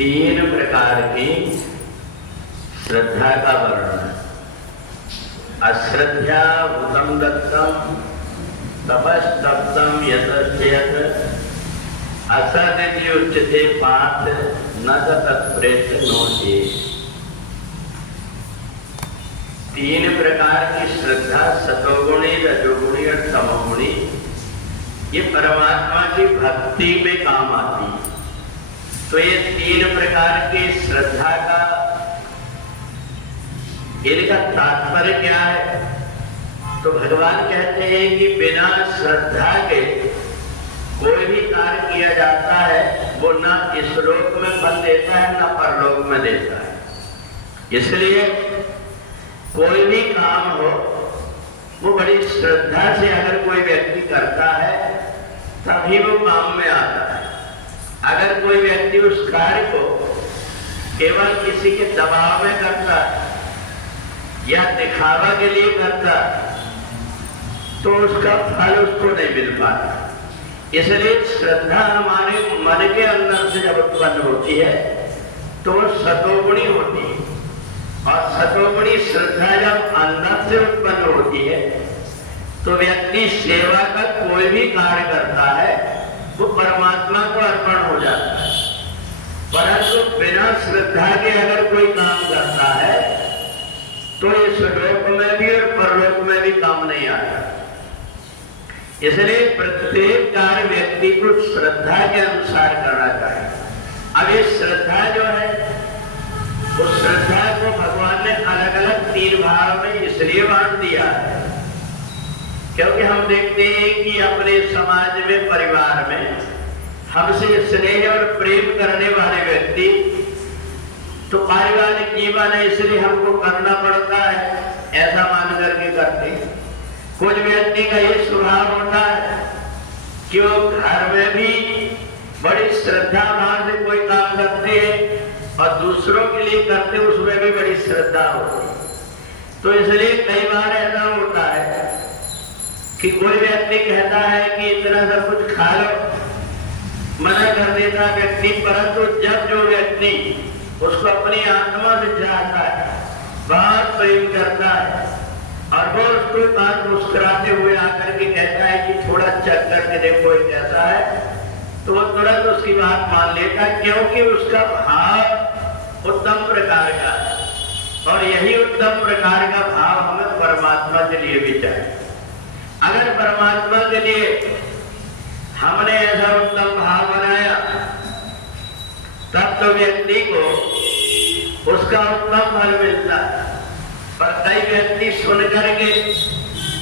तीन प्रकार की श्रद्धा का वर्णन। अश्रद्धा भूतम दत्तम तपस्तप्तम यतश्चेत असदिति उच्यते पार्थ न तत्प्रेत नो ये। तीन प्रकार की श्रद्धा सतोगुणी, रजोगुणी और तमोगुणी, ये परमात्मा की भक्ति में काम आती है। तो ये तीन प्रकार की श्रद्धा का इनका तात्पर्य क्या है? तो भगवान कहते हैं कि बिना श्रद्धा के कोई भी कार्य किया जाता है वो ना इस लोक में फल देता है ना परलोक में देता है। इसलिए कोई भी काम हो वो बड़ी श्रद्धा से अगर कोई व्यक्ति करता है तभी वो काम में आता है। अगर कोई व्यक्ति उस कार्य को केवल किसी के दबाव में करता है या दिखावा के लिए करता तो उसका फल उसको नहीं मिल पाता। इसलिए श्रद्धा हमारे मन के अंदर से जब उत्पन्न होती है तो सतोगुणी होती है, और सतोगुणी श्रद्धा जब अंदर से उत्पन्न होती है तो व्यक्ति सेवा का कोई भी कार्य करता है वो परमात्मा को अर्पण हो जाता है। परंतु बिना श्रद्धा के अगर कोई काम करता है तो इस लोक में भी और परलोक में भी काम नहीं आता। इसलिए प्रत्येक कार्य व्यक्ति को श्रद्धा के अनुसार करना चाहिए। अब ये श्रद्धा जो है उस श्रद्धा को भगवान ने अलग अलग तीन भाग में इसलिए बांट दिया है क्योंकि हम देखते हैं कि अपने समाज में, परिवार में हमसे स्नेह और प्रेम करने वाले व्यक्ति तो पारिवारिक जीवन है इसलिए हमको करना पड़ता है, ऐसा मान करके करते हैं। कुछ व्यक्ति का ये स्वभाव होता है कि वो घर में भी बड़ी श्रद्धा भाव से कोई काम करते हैं और दूसरों के लिए करते उसमें भी बड़ी श्रद्धा होती है। तो इसलिए कई बार ऐसा होता है कि कोई व्यक्ति कहता है कि इतना सब कुछ खा लो, मना कर देता व्यक्ति, परंतु जब जो व्यक्ति उसको अपनी आत्मा से चाहता है, बहुत प्रेम करता है और वो उसके पास मुस्कुराते हुए आकर के कहता है कि थोड़ा चेक करके देखो ये कैसा है, तो वो तुरंत उसकी बात मान लेता है क्योंकि उसका भाव उत्तम प्रकार का है। और यही उत्तम प्रकार का भाव हमें परमात्मा के लिए भी चाहिए। अगर परमात्मा के लिए हमने ऐसा उत्तम भाव बनाया तब तो व्यक्ति को उसका उत्तम फल मिलता है। पर कई व्यक्ति सुन करके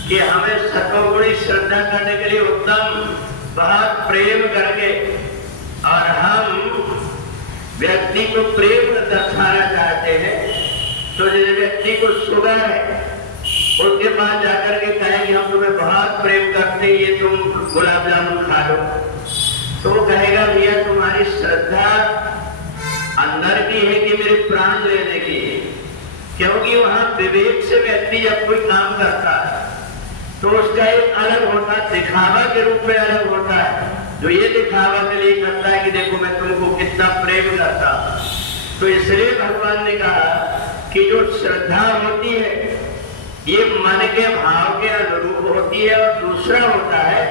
कि हमें सतोगुणी श्रद्धा करने के लिए उत्तम बहुत प्रेम करके और हम व्यक्ति को प्रेम दर्शाना चाहते हैं तो जिस व्यक्ति को शुगर है उसके पास जाकर के कहेंगे हम तुम्हें बहुत प्रेम करते हैं, ये तुम गुलाब जामुन खा लो, तो वो कहेगा भैया तुम्हारी श्रद्धा अंदर की है कि मेरे प्राण लेने की है। क्योंकि वहां विवेक से व्यक्ति जब कोई काम करता है तो उसका एक अलग होता है, दिखावा के रूप में अलग होता है, जो ये दिखावा के लिए करता है कि देखो मैं तुमको कितना प्रेम करता। तो इसलिए भगवान ने कहा कि जो श्रद्धा होती है ये मन के भाव के अनुरूप होती है और दूसरा होता है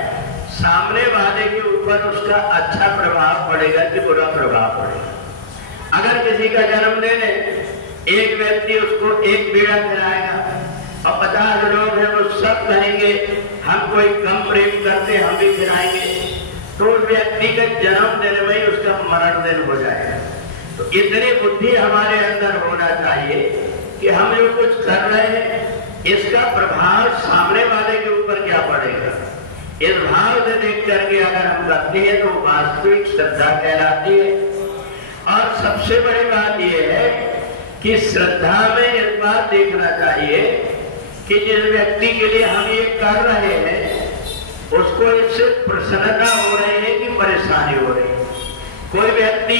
सामने वाले के ऊपर उसका अच्छा प्रभाव पड़ेगा कि बुरा प्रभाव पड़ेगा। अगर किसी का जन्मदिन है, एक व्यक्ति उसको एक बेड़ा खिलाएगा और 50 लोग हैं वो सब कहेंगे हम कोई कम प्रेम करते हम भी खिलाएंगे, तो उस व्यक्ति के जन्मदिन में ही उसका मरण दिन हो जाएगा। तो इतनी बुद्धि हमारे अंदर होना चाहिए कि हम जो कुछ कर रहे हैं इसका प्रभाव सामने वाले के ऊपर क्या पड़ेगा। इस भाव से देख करके अगर हम करते हैं तो वास्तविक श्रद्धा कहलाती है। और सबसे बड़ी बात यह है कि श्रद्धा में इस बात देखना चाहिए कि जिस व्यक्ति के लिए हम ये कर रहे हैं उसको इससे प्रसन्नता हो रही है कि परेशानी हो रही है। कोई व्यक्ति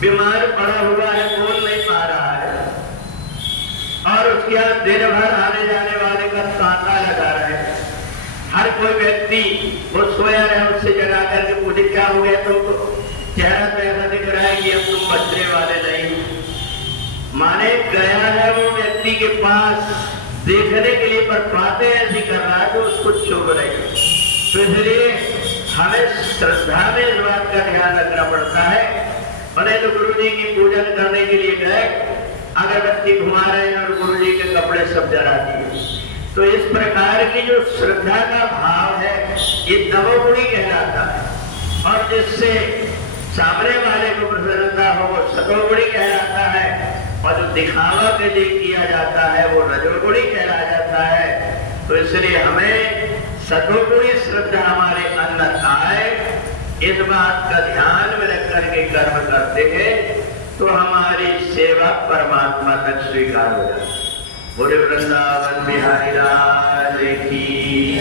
बीमार पड़ा हुआ है, बोल नहीं पा रहा है और उसके यहाँ दिन भर आने जाने वाले का तांता लगा रहे हैं। हर कोई व्यक्ति वो सोया रहे उससे जगा करके पूछे क्या हो गया तुमको, चेहरा तो ऐसा दिख रहा है कि अब तुम बचने वाले नहीं। माने गया है वो व्यक्ति के पास देखने के लिए, पर बातें ऐसी कर रहा है जो उसको चुभ रही है। तो इसलिए हमें श्रद्धा में इस बात का ध्यान रखना पड़ता है। मैंने तो गुरु जी की पूजन करने के लिए गए, अगरबत्ती घुमा रहे हैं और गुरु जी के कपड़े सब जला दिए। तो इस प्रकार की जो श्रद्धा का भाव है ये तमोगुणी कहलाता है, और जिससे सामने वाले को प्रसन्नता हो वो सतोगुणी कहलाता है, और जो दिखावा के लिए किया जाता है वो रजोगुणी कहला जाता है। तो इसलिए हमें सतोगुणी श्रद्धा हमारे अंदर आए, इस बात का ध्यान में रख करके कर्म करते हैं तो हमारी सेवा परमात्मा तक स्वीकार हो जाती है। बोले वृंदावन बिहारी लाल की।